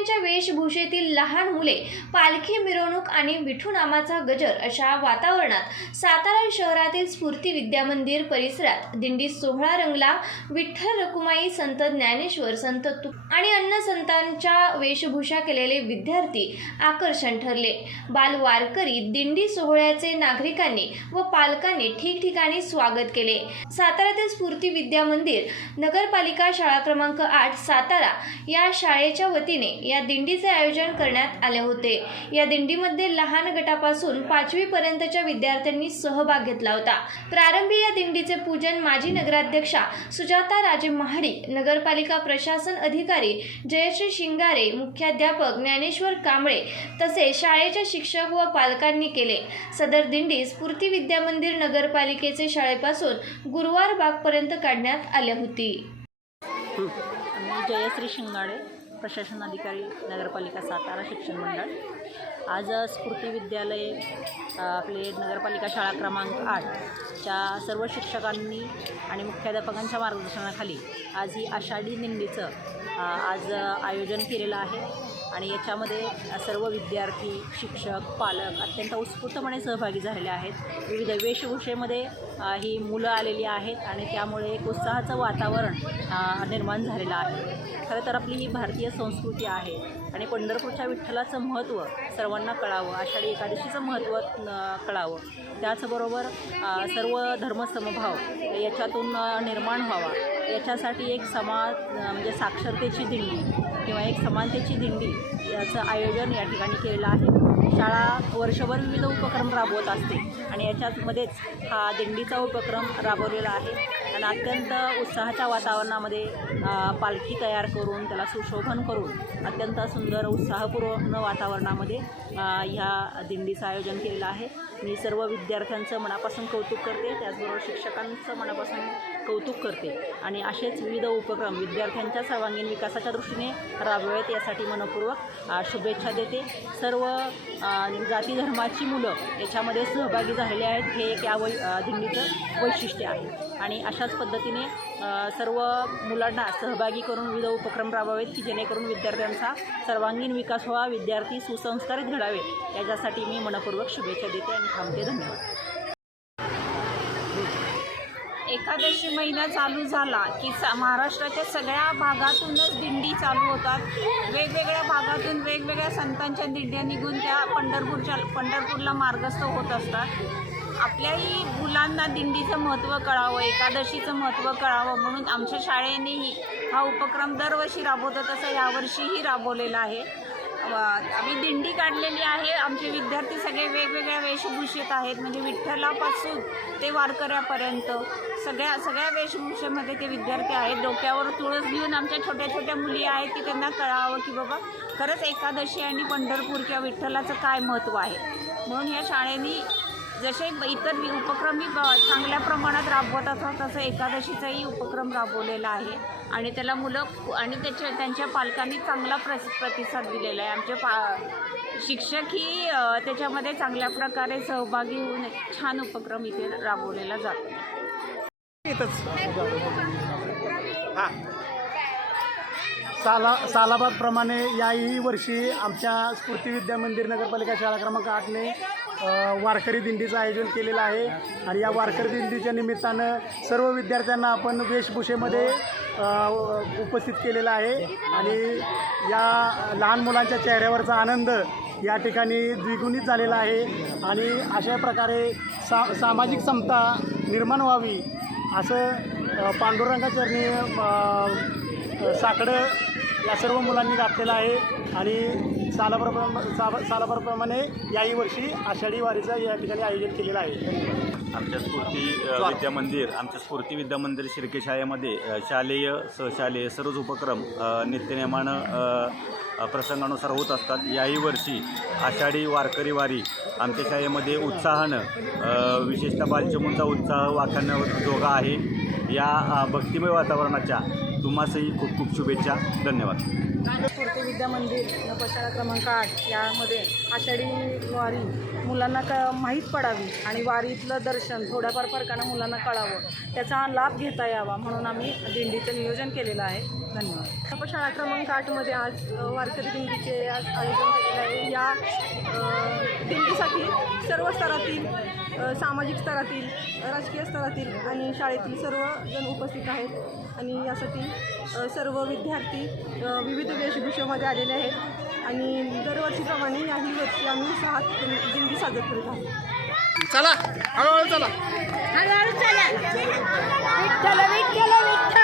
वारकऱ्यांच्या वेशभूषेतील लहान मुले पालखी मिरवणूक आणि विठू नामाचा गजर अशा वातावरणात सातारा शहरातील स्फूर्ती विद्या मंदिर परिसरात दिंडी सोहळा रंगला. विठ्ठल रकुमाई संत ज्ञानेश्वर संत तु आणि अन्न संतांच्या वेशभूषा केलेले विद्यार्थी आकर्षण ठरले. बाल वारकरी दिंडी सोहळ्याचे नागरिकांनी व पालकांनी ठिकठिकाणी स्वागत केले. साताऱ्यातील स्फूर्ती विद्या मंदिर नगरपालिका शाळा क्रमांक आठ सातारा या शाळेच्या वतीने या दिंडीचे आयोजन करण्यात आले होते. या दिंडीमध्ये लहान गटापासून पाचवी पर्यंतच्या विद्यार्थ्यांनी सहभाग घेतला होता. प्रारंभी या दिंडीचे पूजन माजी नगराध्यक्षा सुजाता राजे महाडी नगरपालिका प्रशासन अधिकारी जयश्री शिंगारे मुख्याध्यापक ज्ञानेश्वर कांबळे तसेच शाळेच्या शिक्षक व पालकांनी केले. सदर दिंडी स्फूर्ती विद्या मंदिर नगरपालिकेचे शाळेपासून गुरुवार बागपर्यंत काढण्यात आली होती. मी जयश्री शिंगाडे. प्रशासन अधिकारी नगरपालिका सातारा शिक्षण मंडळ. आज स्फूर्ती विद्यालय आपले नगरपालिका शाळा क्रमांक आठच्या सर्व शिक्षकांनी आणि मुख्याध्यापकांच्या मार्गदर्शनाखाली आज ही आषाढी दिंडीचं आज आयोजन केलेलं आहे. आणि याच्यामध्ये सर्व विद्यार्थी शिक्षक पालक अत्यंत उत्स्फूर्तपणे सहभागी झालेले आहेत. विविध वेशभूषेमध्ये ही मुलं आलेली आहेत आणि त्यामुळे एक उत्साहाचं वातावरण निर्माण झालेलं आहे. खरं तर आपली ही भारतीय संस्कृती आहे आणि पंढरपूरच्या विठ्ठलाचं महत्त्व सर्वांना कळावं आषाढी एकादशीचं महत्त्व कळावं. त्याचबरोबर सर्व धर्मसमभाव याच्यातून निर्माण व्हावा. याच्यासाठी एक समाज म्हणजे साक्षरतेची दिंडी किंवा एक समानतेची दिंडी याचं आयोजन या ठिकाणी केलेलं आहे. शाळा वर्षभर विविध उपक्रम राबवत असते आणि याच्यामध्येच हा दिंडीचा उपक्रम राबवलेला आहे. आणि अत्यंत उत्साहाच्या वातावरणामध्ये पालखी तयार करून त्याला सुशोभन करून अत्यंत सुंदर उत्साहपूर्ण वातावरणामध्ये ह्या दिंडीचं आयोजन केलेलं आहे. मी सर्व विद्यार्थ्यांचं मनापासून कौतुक करते. त्याचबरोबर शिक्षकांचं मनापासून कौतुक करते. आणि असेच विविध उपक्रम विद्यार्थ्यांच्या सर्वांगीण विकासाच्या दृष्टीने राबवेत यासाठी मनपूर्वक शुभेच्छा देते. सर्व जाती धर्माची मुलं याच्यामध्ये सहभागी झालेले आहेत. हे एक या वै दिंडीचं वैशिष्ट्य आहे. आणि अशाच पद्धतीने सर्व मुलांना सहभागी करून विविध उपक्रम राबवावेत की जेणेकरून विद्यार्थ्यांचा सर्वांगीण विकास व्हावा विद्यार्थी सुसंस्कारित घडावे याच्यासाठी मी मनपूर्वक शुभेच्छा देते आणि थांबते. धन्यवाद. एकादशी महिना चालू झाला की स महाराष्ट्राच्या सगळ्या भागातूनच दिंडी चालू होतात. वेगवेगळ्या भागातून वेगवेगळ्या संतांच्या दिंड्या निघून त्या पंढरपूरच्या पंढरपूरला मार्गस्थ होत असतात. आपल्याही मुलांना दिंडीचं महत्त्व कळावं एकादशीचं महत्त्व कळावं म्हणून आमच्या शाळेनेही हा उपक्रम दरवर्षी राबवतो तसं यावर्षीही राबवलेला आहे. आम्ही दिंडी काढलेली आहे. आमचे विद्यार्थी सगळे वेगवेगळ्या वेशभूषेत आहेत. म्हणजे विठ्ठलापासून ते वारकऱ्यापर्यंत सगळ्या सगळ्या वेशभूषेमध्ये ते विद्यार्थी आहेत. डोक्यावर तुळस घेऊन आमच्या छोट्या छोट्या मुली आहेत की त्यांना कळावं की बाबा खरंच एकादशी आणि पंढरपूर किंवा विठ्ठलाचं काय महत्त्व आहे? म्हणून या शाळेनी जसे इतर वि- उपक्रम मी ब- चांगल्या प्रमाणात राबवत असतात तसं एकादशीचाही उपक्रम राबवलेला आहे. आणि त्याला मुलं आणि त्याच्या त्यांच्या पालकांनी चांगला प्रस प्रतिसाद दिलेला आहे. आमचे पा शिक्षकही अ, त्याच्यामध्ये चांगल्या प्रकारे सहभागी होऊन एक छान उपक्रम इथे राबवलेला जातो. साला सालाबादप्रमाणे याही वर्षी आमच्या स्फूर्ती विद्या मंदिर नगरपालिका शाळा क्रमांक आठने वारकरी दिंडीचं आयोजन केलेलं आहे. आणि या वारकरी दिंडीच्या निमित्तानं सर्व विद्यार्थ्यांना आपण वेशभूषेमध्ये उपस्थित केलेलं आहे. आणि या लहान मुलांच्या चेहऱ्यावरचा आनंद या ठिकाणी द्विगुणित झालेला आहे. आणि अशा प्रकारे सा सामाजिक समता निर्माण व्हावी असं पांडुरंगाचरणी साकडं या सर्व मुलांनी घातलेलं आहे. आणि सालाभरप्रमा सा सालाभरप्रमाणे याही वर्षी आषाढी वारीचं या ठिकाणी आयोजन केलेलं आहे. आमच्या स्फूर्ती विद्या मंदिर आमच्या स्फूर्ती विद्या मंदिर शिर्के शाळेमध्ये शालेय सहशालेय सर्वच उपक्रम अ, नित्यनेमानं प्रसंगानुसार होत असतात. याही वर्षी आषाढी वारकरी वारी आमच्या शाळेमध्ये उत्साहानं विशेषतः बालचमूंचा उत्साह वाखाणण्यावर जोगा आहे या भक्तिमय वातावरणाच्या तुम्हासही खूप खूप शुभेच्छा. धन्यवाद. स्फूर्ती विद्या मंदिर नपशाळा क्रमांक आठ. यामध्ये आषाढी वारी मुलांना क माहीत पडावी आणि वारीतलं दर्शन थोड्याफार फरकानं मुलांना कळावं त्याचा लाभ घेता यावा म्हणून आम्ही दिंडीचं नियोजन केलेलं आहे. धन्यवाद. नपशाळा क्रमांक आठमध्ये आज वारकरी दिंडीचे आज आयोजन केलेलं आहे. या दिंडीसाठी सर्व स्तरातील सामाजिक स्तरातील राजकीय स्तरातील आणि शाळेतील सर्व जण उपस्थित आहेत आणि यासाठी सर्व विद्यार्थी विविध वेशभूषेमध्ये आलेले आहेत. आणि दरवर्षीप्रमाणे याही वर्षी आम्ही सहा दिं- दिंडी साजर करत आहोत. चला हळूहळू चला. हळूहळू चला. विठ्ठल विठ्ठल विठ्ठल.